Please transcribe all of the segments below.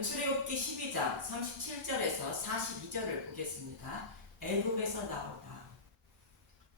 오늘은 출애굽기 12장 37절에서 42절을 보겠습니다. 애굽에서 나오다.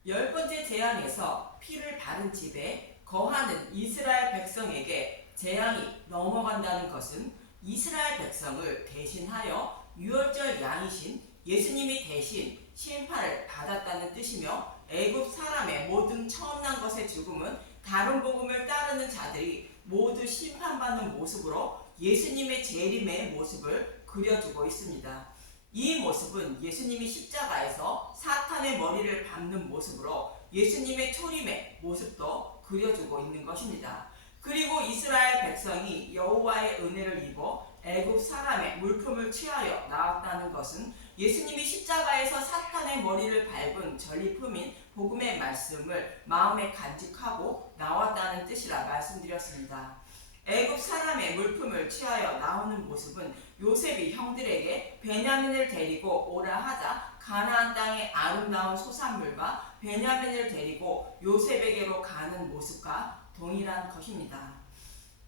열 번째 재앙에서 피를 바른 집에 거하는 이스라엘 백성에게 재앙이 넘어간다는 것은 이스라엘 백성을 대신하여 유월절 양이신 예수님이 대신 심판을 받았다는 뜻이며, 애굽 사람의 모든 처음 난 것의 죽음은 다른 복음을 따르는 자들이 모두 심판받는 모습으로 예수님의 재림의 모습을 그려주고 있습니다. 이 모습은 예수님이 십자가에서 사탄의 머리를 밟는 모습으로 예수님의 초림의 모습도 그려주고 있는 것입니다. 그리고 이스라엘 백성이 여호와의 은혜를 입어 애굽 사람의 물품을 취하여 나왔다는 것은 예수님이 십자가에서 사탄의 머리를 밟은 전리품인 복음의 말씀을 마음에 간직하고 나왔다는 뜻이라 말씀드렸습니다. 애굽 사람의 물품을 취하여 나오는 모습은 요셉이 형들에게 베냐민을 데리고 오라 하자 가나안 땅의 아름다운 소산물과 베냐민을 데리고 요셉에게로 가는 모습과 동일한 것입니다.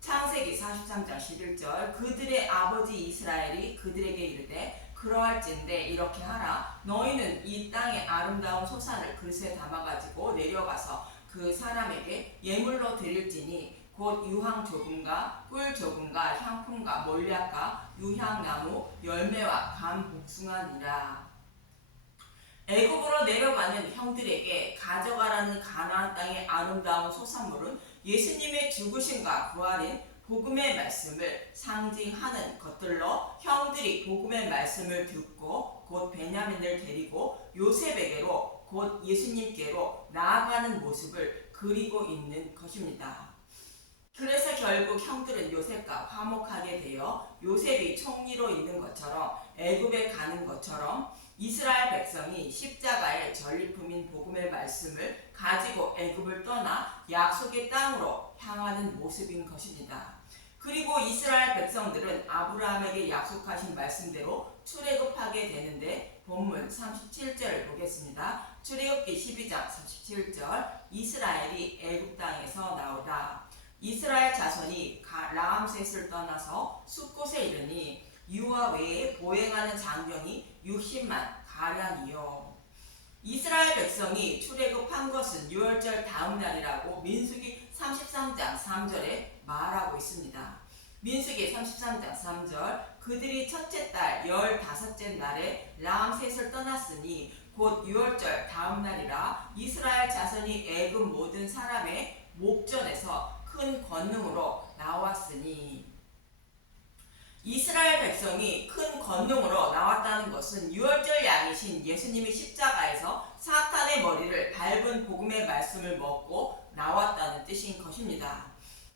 창세기 43장 11절 그들의 아버지 이스라엘이 그들에게 이르되 그러할진대 이렇게 하라. 너희는 이 땅의 아름다운 소산을 그릇에 담아가지고 내려가서 그 사람에게 예물로 드릴지니 곧 유황 조금과 꿀 조금과 향품과 몰약과 유향나무 열매와 감 복숭아니라. 애굽으로 내려가는 형들에게 가져가라는 가나안 땅의 아름다운 소산물은 예수님의 죽으심과 부활인 복음의 말씀을 상징하는 것들로 형들이 복음의 말씀을 듣고 곧 베냐민을 데리고 요셉에게로 곧 예수님께로 나아가는 모습을 그리고 있는 것입니다. 그래서 결국 형들은 요셉과 화목하게 되어 요셉이 총리로 있는 것처럼 애굽에 가는 것처럼 이스라엘 백성이 십자가의 전리품인 복음의 말씀을 가지고 애굽을 떠나 약속의 땅으로 향하는 모습인 것입니다. 그리고 이스라엘 백성들은 아브라함에게 약속하신 말씀대로 출애굽하게 되는데, 본문 37절을 보겠습니다. 출애굽기 12장 37절 이스라엘이 애굽 땅에서 나오다. 이스라엘 자손이 라암셋을 떠나서 숫곳에 이르니 유아 외에 보행하는 장병이 60만 가량이요. 이스라엘 백성이 출애굽한 것은 유월절 다음 날이라고 민수기 33장 3절에 말하고 있습니다. 민수기 33장 3절 그들이 첫째 달 15째 날에 라암셋을 떠났으니 곧 유월절 다음 날이라. 이스라엘 자손이 애굽 모든 사람의 목전에서 큰 권능으로 나왔으니, 이스라엘 백성이 큰 권능으로 나왔다는 것은 유월절 양이신 예수님이 십자가에서 사탄의 머리를 밟은 복음의 말씀을 먹고 나왔다는 뜻인 것입니다.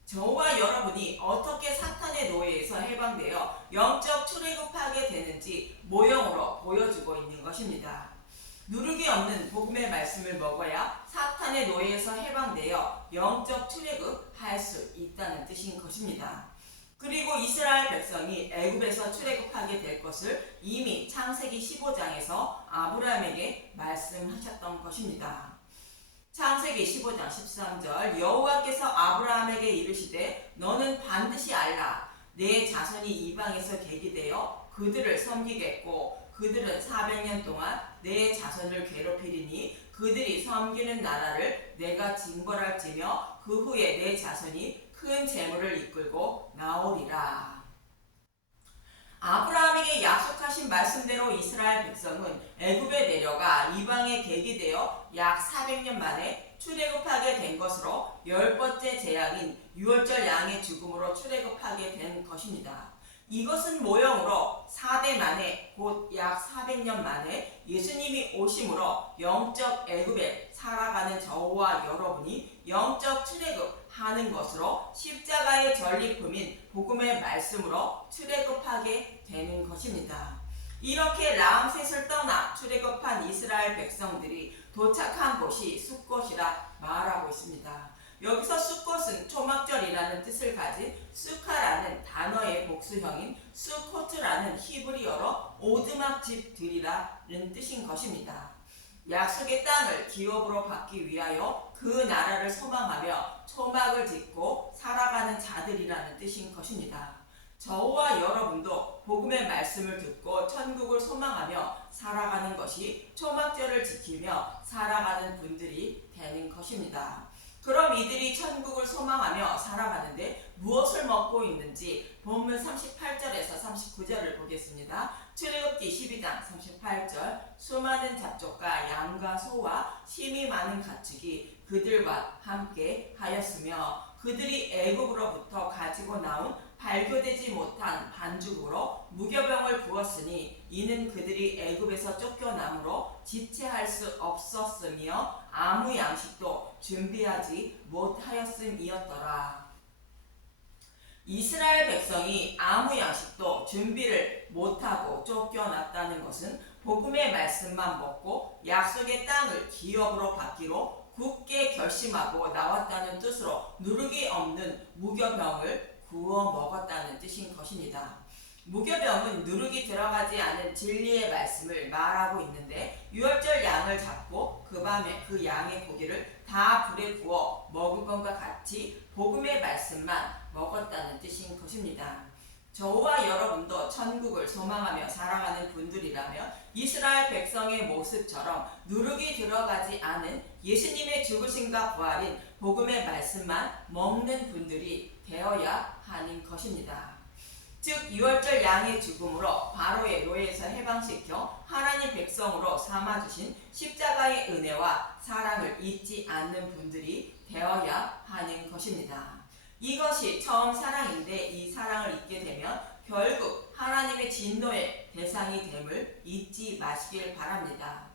저와 여러분이 어떻게 사탄의 노예에서 해방되어 영적 출애굽하게 되는지 모형으로 보여주고 있는 것입니다. 누룩이 없는 복음의 말씀을 먹어야 사탄의 노예에서 해방되어 영적 출애굽할 수 있다는 뜻인 것입니다. 그리고 이스라엘 백성이 애굽에서 출애굽하게 될 것을 이미 창세기 15장에서 아브라함에게 말씀하셨던 것입니다. 창세기 15장 13절 여호와께서 아브라함에게 이르시되 너는 반드시 알라. 내 자손이 이방에서 계기되어 그들을 섬기겠고 그들은 400년 동안 내 자손을 괴롭히리니 그들이 섬기는 나라를 내가 징벌할지며 그 후에 내 자손이 큰 재물을 이끌고 나오리라. 아브라함에게 약속하신 말씀대로 이스라엘 백성은 애굽에 내려가 이방에 계기되어 약 400년 만에 출애굽하게 된 것으로 열 번째 재앙인 유월절 양의 죽음으로 출애굽하게 된 것입니다. 이것은 모형으로 4대 만에 곧 약 400년 만에 예수님이 오심으로 영적 애굽에 살아가는 저와 여러분이 영적 출애굽하는 것으로 십자가의 전리품인 복음의 말씀으로 출애굽하게 되는 것입니다. 이렇게 라암셋을 떠나 출애굽한 이스라엘 백성들이 도착한 곳이 숫곳이라 말하고 있습니다. 여기서 숫곳은 초막절이라는 뜻을 가진 수카라는 단어의 복수형인 수코트라는 히브리어로 오두막 집들이라는 뜻인 것입니다. 약속의 땅을 기업으로 받기 위하여 그 나라를 소망하며 초막을 짓고 살아가는 자들이라는 뜻인 것입니다. 저와 여러분도 복음의 말씀을 듣고 천국을 소망하며 살아가는 것이 초막절을 지키며 살아가는 분들이 되는 것입니다. 그럼 이들이 천국을 소망하며 살아가는데 무엇을 먹고 있는지 본문 38절에서 39절을 보겠습니다. 출애굽기 12장 38절 수많은 잡족과 양과 소와 힘이 많은 가축이 그들과 함께 하였으며 그들이 애굽으로부터 가지고 나온 발교되지 못한 반죽으로 무교병을 구웠으니 이는 그들이 애굽에서 쫓겨남으로 지체할 수 없었으며 아무 양식도 준비하지 못하였음이었더라. 이스라엘 백성이 아무 양식도 준비를 못하고 쫓겨났다는 것은 복음의 말씀만 먹고 약속의 땅을 기업으로 받기로 굳게 결심하고 나왔다는 뜻으로 누룩이 없는 무교병을 구워 먹었다는 뜻인 것입니다. 무교병은 누룩이 들어가지 않은 진리의 말씀을 말하고 있는데 유월절 양을 잡고 그 밤에 그 양의 고기를 다 불에 구워 먹을 것과 같이 복음의 말씀만 먹었다는 뜻인 것입니다. 저와 여러분도 천국을 소망하며 살아가는 분들이라면 이스라엘 백성의 모습처럼 누룩이 들어가지 않은 예수님의 죽으심과 부활인 복음의 말씀만 먹는 분들이 되어야 하는 것입니다. 즉 유월절 양의 죽음으로 바로의 노예에서 해방시켜 하나님 백성으로 삼아주신 십자가의 은혜와 사랑을 잊지 않는 분들이 되어야 하는 것입니다. 이것이 처음 사랑인데 이 사랑을 잊게 되면 결국 하나님의 진노의 대상이 됨을 잊지 마시길 바랍니다.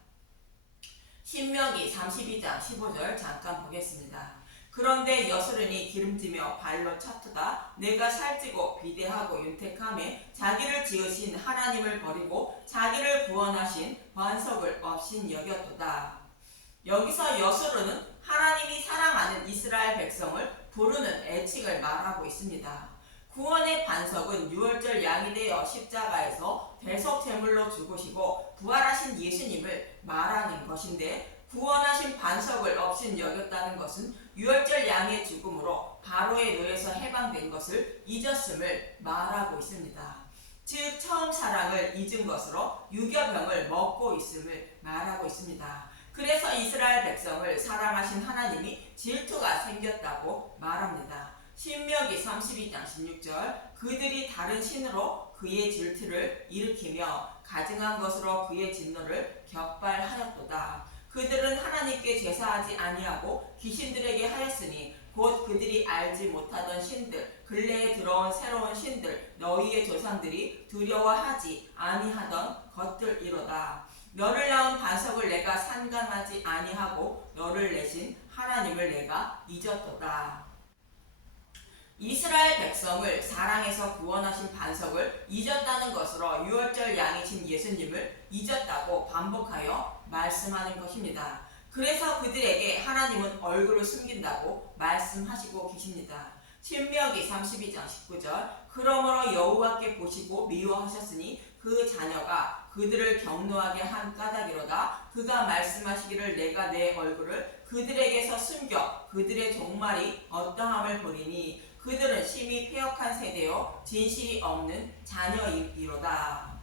신명기 32장 15절 잠깐 보겠습니다. 그런데 여스른이 기름지며 발로 차투다 내가 살찌고 비대하고 윤택함에 자기를 지으신 하나님을 버리고 자기를 구원하신 반석을 없인 여겼도다. 여기서 여스른은 하나님이 사랑하는 이스라엘 백성을 부르는 애칭을 말하고 있습니다. 구원의 반석은 유월절 양이 되어 십자가에서 대속 제물로 죽으시고 부활하신 예수님을 말하는 것인데 구원하신 반석을 없인 여겼다는 것은 유월절 양의 죽음으로 바로의 노예에서 해방된 것을 잊었음을 말하고 있습니다. 즉 처음 사랑을 잊은 것으로 유교병을 먹고 있음을 말하고 있습니다. 그래서 이스라엘 백성을 사랑하신 하나님이 질투가 생겼다고 말합니다. 신명기 32장 16절 그들이 다른 신으로 그의 질투를 일으키며 가증한 것으로 그의 진노를 격발하였도다. 그들은 하나님께 제사하지 아니하고 귀신들에게 하였으니 곧 그들이 알지 못하던 신들 근래에 들어온 새로운 신들 너희의 조상들이 두려워하지 아니하던 것들이로다. 너를 낳은 반석을 내가 산간하지 아니하고 너를 내신 하나님을 내가 잊었도다. 이스라엘 백성을 사랑해서 구원하신 반석을 잊었다는 것으로 유월절 양이신 예수님을 잊었다고 반복하여 말씀하는 것입니다. 그래서 그들에게 하나님은 얼굴을 숨긴다고 말씀하시고 계십니다. 신명기 32장 19절 그러므로 여호와께 보시고 미워하셨으니 그 자녀가 그들을 경노하게 한 까닭이로다. 그가 말씀하시기를 내가 내 얼굴을 그들에게서 숨겨 그들의 종말이 어떠함을 보리니 그들은 심히 패역한 세대요 진실이 없는 자녀이로다.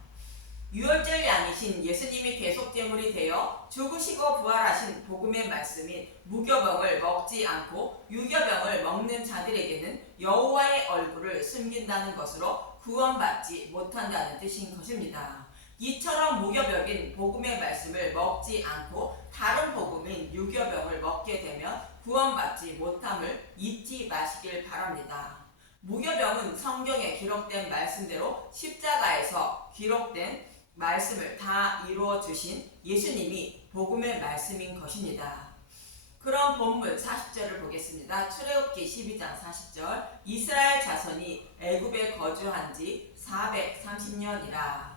유월절 양이신 예수님이 대속제물이 되어 죽으시고 부활하신 복음의 말씀인 무교병을 먹지 않고 유교병을 먹는 자들에게는 여호와의 얼굴을 숨긴다는 것으로 구원받지 못한다는 뜻인 것입니다. 이처럼 무교병인 복음의 말씀을 먹지 않고 다른 복음인 유교병을 먹게 되면 구원받지 못함을 잊지 마시길 바랍니다. 무교병은 성경에 기록된 말씀대로 십자가에서 기록된 말씀을 다 이루어 주신 예수님이 복음의 말씀인 것입니다. 그럼 본문 40절을 보겠습니다. 출애굽기 12장 40절 이스라엘 자손이 애굽에 거주한 지 430년이라.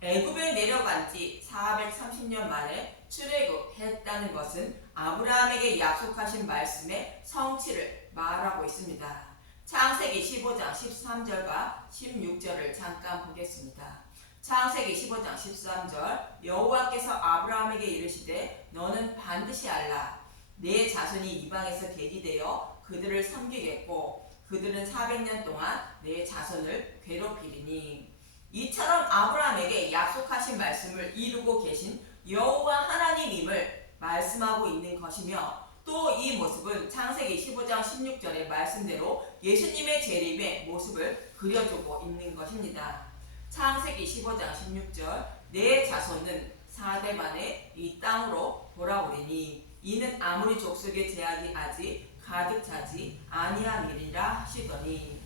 애굽에 내려간 지 430년 만에 출애굽했다는 것은 아브라함에게 약속하신 말씀의 성취를 말하고 있습니다. 창세기 15장 13절과 16절을 잠깐 보겠습니다. 창세기 15장 13절 여호와께서 아브라함에게 이르시되 너는 반드시 알라 내 자손이 이방에서 계기되어 그들을 섬기겠고 그들은 400년 동안 내 자손을 괴롭히리니. 이처럼 아브라함에게 약속하신 말씀을 이루고 계신 여호와 하나님임을 말씀하고 있는 것이며, 또 이 모습은 창세기 15장 16절의 말씀대로 예수님의 재림의 모습을 그려주고 있는 것입니다. 창세기 15장 16절, 내 자손은 4대 만에 이 땅으로 돌아오리니 이는 아무리 족속의 제약이 아직 가득 차지 아니함이리라 하시더니,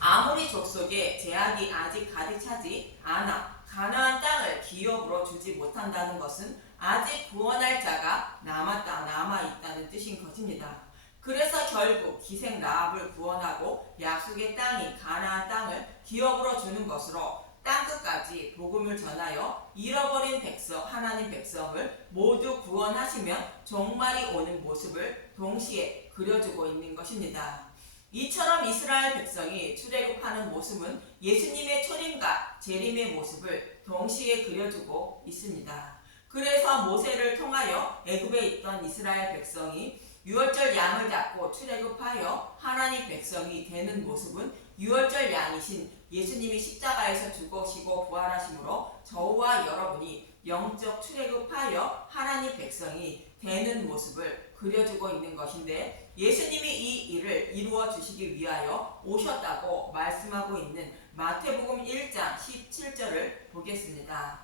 아무리 족속의 제약이 아직 가득 차지 않아 가나안 땅을 기업으로 주지 못한다는 것은 아직 구원할 자가 남아있다는 뜻인 것입니다. 그래서 결국 기생 라합을 구원하고 약속의 땅인 가나안 땅을 기업으로 주는 것으로 땅끝까지 복음을 전하여 잃어버린 백성, 하나님 백성을 모두 구원하시면 종말이 오는 모습을 동시에 그려주고 있는 것입니다. 이처럼 이스라엘 백성이 출애굽하는 모습은 예수님의 초림과 재림의 모습을 동시에 그려주고 있습니다. 그래서 모세를 통하여 애굽에 있던 이스라엘 백성이 유월절 양을 잡고 출애굽하여 하나님 백성이 되는 모습은 유월절 양이신 예수님이 십자가에서 죽으시고 부활하심으로 저와 여러분이 영적 출애굽하여 하나님 백성이 되는 모습을 그려주고 있는 것인데, 예수님이 이 일을 이루어 주시기 위하여 오셨다고 말씀하고 있는 마태복음 1장 17절을 보겠습니다.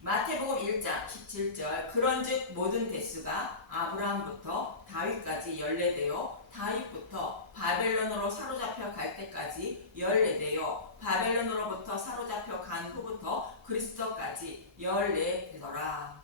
마태복음 1장 17절, 그런즉 모든 대수가 아브라함부터 다윗까지 연례되어 다윗부터 바벨론으로 사로잡혀 갈 때까지 연례되어 바벨론으로부터 사로잡혀 간 후부터 그리스도까지 연례되더라.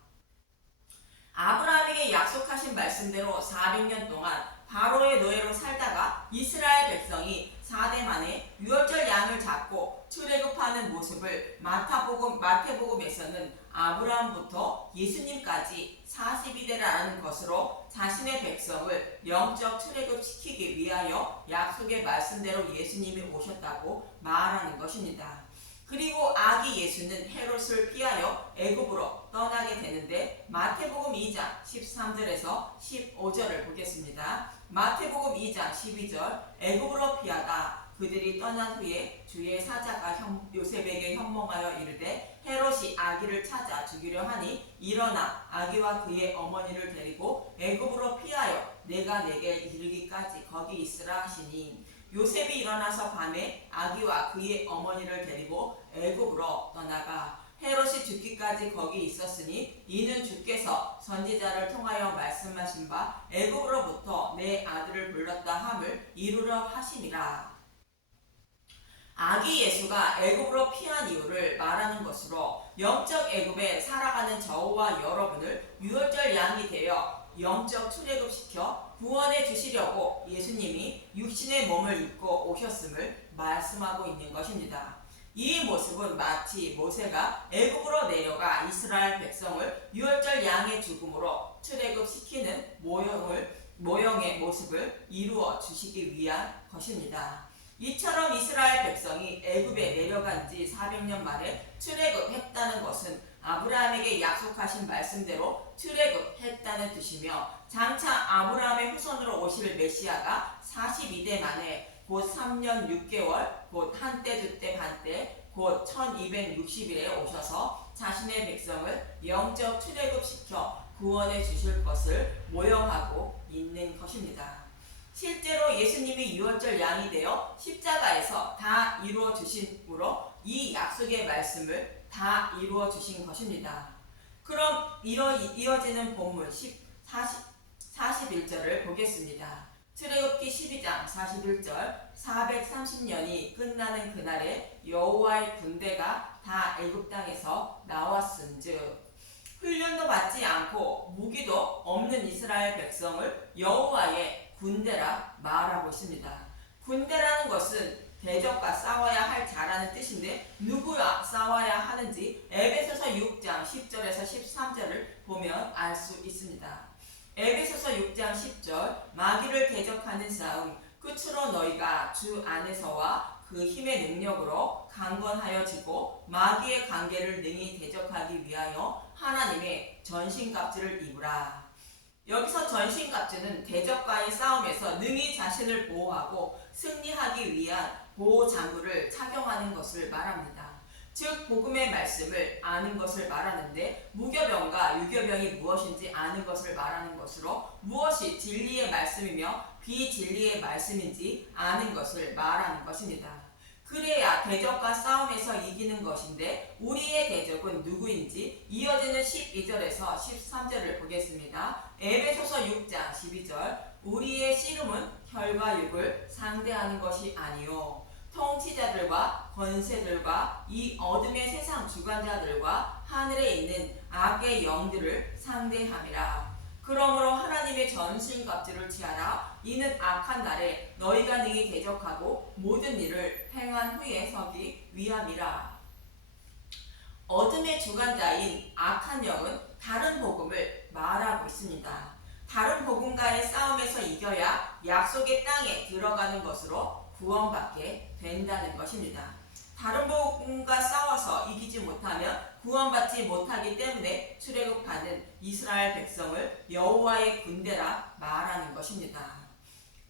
아브라함에게 약속하신 말씀대로 400년 동안 바로의 노예로 살다가 이스라엘 백성이 4대 만에 유월절 양을 잡고 출애굽하는 모습을 마태복음에서는 아브라함부터 예수님까지 42대라는 것으로 자신의 백성을 영적 출애굽시키기 위하여 약속의 말씀대로 예수님이 오셨다고 말하는 것입니다. 그리고 아기 예수는 헤롯을 피하여 애굽으로 떠나게 되는데, 마태복음 2장 13절에서 15절을 보겠습니다. 마태복음 2장 12절, 애굽으로 피하다 그들이 떠난 후에 주의 사자가 요셉에게 현몽하여 이르되, 헤롯이 아기를 찾아 죽이려 하니 일어나 아기와 그의 어머니를 데리고 애굽으로 피하여 내가 내게 이르기까지 거기 있으라 하시니, 요셉이 일어나서 밤에 아기와 그의 어머니를 데리고 애굽으로 떠나가 헤롯이 죽기까지 거기 있었으니, 이는 주께서 선지자를 통하여 말씀하신 바 애굽으로부터 내 아들을 불렀다 함을 이루려 하심이라. 아기 예수가 애굽으로 피한 이유를 말하는 것으로, 영적 애굽에 살아가는 저와 여러분을 유월절 양이 되어 영적 출애굽시켜 구원해 주시려고 예수님이 육신의 몸을 입고 오셨음을 말씀하고 있는 것입니다. 이 모습은 마치 모세가 애굽으로 내려가 이스라엘 백성을 유월절 양의 죽음으로 출애굽시키는 모형의 모습을 이루어 주시기 위한 것입니다. 이처럼 이스라엘 백성이 애굽에 내려간 지 400년 만에 출애굽했다는 것은 아브라함에게 약속하신 말씀대로 출애굽했다는 뜻이며, 장차 아브라함의 후손으로 오실 메시아가 42대 만에 곧 3년 6개월 곧 한때 두때 반때 곧 1260일에 오셔서 자신의 백성을 영적 출애굽시켜 구원해 주실 것을 모형하고 있는 것입니다. 실제로 예수님이 유월절 양이 되어 십자가에서 다 이루어 주심으로 이 약속의 말씀을 다 이루어 주신 것입니다. 그럼 이어지는 본문 41절을 보겠습니다. 출애굽기 12장 41절, 430년이 끝나는 그날에 여호와의 군대가 다 애굽 땅에서 나왔은즉, 훈련도 받지 않고 무기도 없는 이스라엘 백성을 여호와의 군대라 말하고 있습니다. 군대라는 것은 대적과 싸워야 할 자라는 뜻인데, 누구와 싸워야 하는지 에베소서 6장 10절에서 13절을 보면 알 수 있습니다. 에베소서 6장 10절, 마귀를 대적하는 싸움 끝으로 너희가 주 안에서와 그 힘의 능력으로 강건하여 지고 마귀의 관계를 능히 대적하기 위하여 하나님의 전신갑주를 입으라. 여기서 전신갑주는 대적과의 싸움에서 능히 자신을 보호하고 승리하기 위한 보호장구를 착용하는 것을 말합니다. 즉 복음의 말씀을 아는 것을 말하는데 무교병과 유교병이 무엇인지 아는 것을 말하는 것으로 무엇이 진리의 말씀이며 비진리의 말씀인지 아는 것을 말하는 것입니다. 그래야 대적과 싸움에서 이기는 것인데 우리의 대적은 누구인지 이어지는 12절에서 13절을 보겠습니다. 에베소서 6장 12절 우리의 씨름은 혈과 육을 상대하는 것이 아니요 통치자들과 권세들과 이 어둠의 세상 주관자들과 하늘에 있는 악의 영들을 상대함이라. 그러므로 하나님의 전신갑주를 취하라. 이는 악한 날에 너희가 능히 대적하고 모든 일을 행한 후에 서기 위함이라. 어둠의 주관자인 악한 영은 다른 복음을 말하고 있습니다. 다른 복음과의 싸움에서 이겨야 약속의 땅에 들어가는 것으로 구원받게 된다는 것입니다. 다른 복음과 싸워서 이기지 못하면 구원받지 못하기 때문에 출애굽하는 이스라엘 백성을 여호와의 군대라 말하는 것입니다.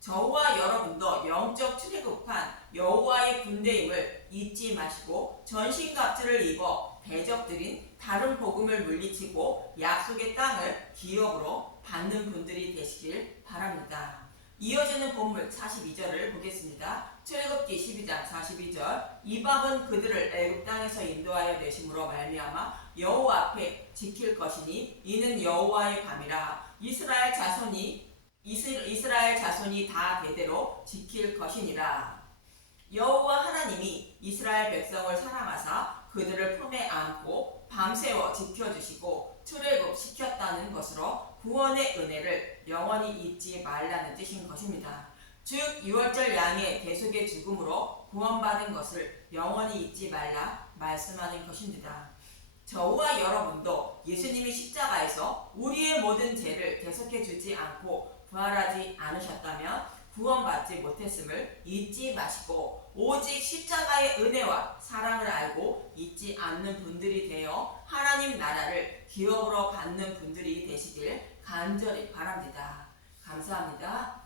저와 여러분도 영적 출애굽한 여호와의 군대임을 잊지 마시고 전신갑주를 입어 대적들인 다른 복음을 물리치고 약속의 땅을 기업으로 받는 분들이 되시길 바랍니다. 이어지는 본문 42절을 보겠습니다. 출애굽기 12장 42절 이 밤은 그들을 애굽 땅에서 인도하여 내심으로 말미암아 여호와 앞에 지킬 것이니 이는 여호와의 밤이라. 이스라엘 자손이 다 대대로 지킬 것이니라. 여호와 하나님이 이스라엘 백성을 사랑하사 그들을 품에 안고 밤새워 지켜주시고 출애굽시켰다는 것으로 구원의 은혜를 영원히 잊지 말라는 뜻인 것입니다. 즉 유월절 양의 대속의 죽음으로 구원받은 것을 영원히 잊지 말라 말씀하는 것입니다. 저와 여러분도 예수님이 십자가에서 우리의 모든 죄를 대속해 주지 않고 부활하지 않으셨다면 구원받지 못했음을 잊지 마시고 오직 십자가의 은혜와 사랑을 알고 잊지 않는 분들이 되어 하나님 나라를 기업으로 받는 분들이 되시길 간절히 바랍니다. 감사합니다.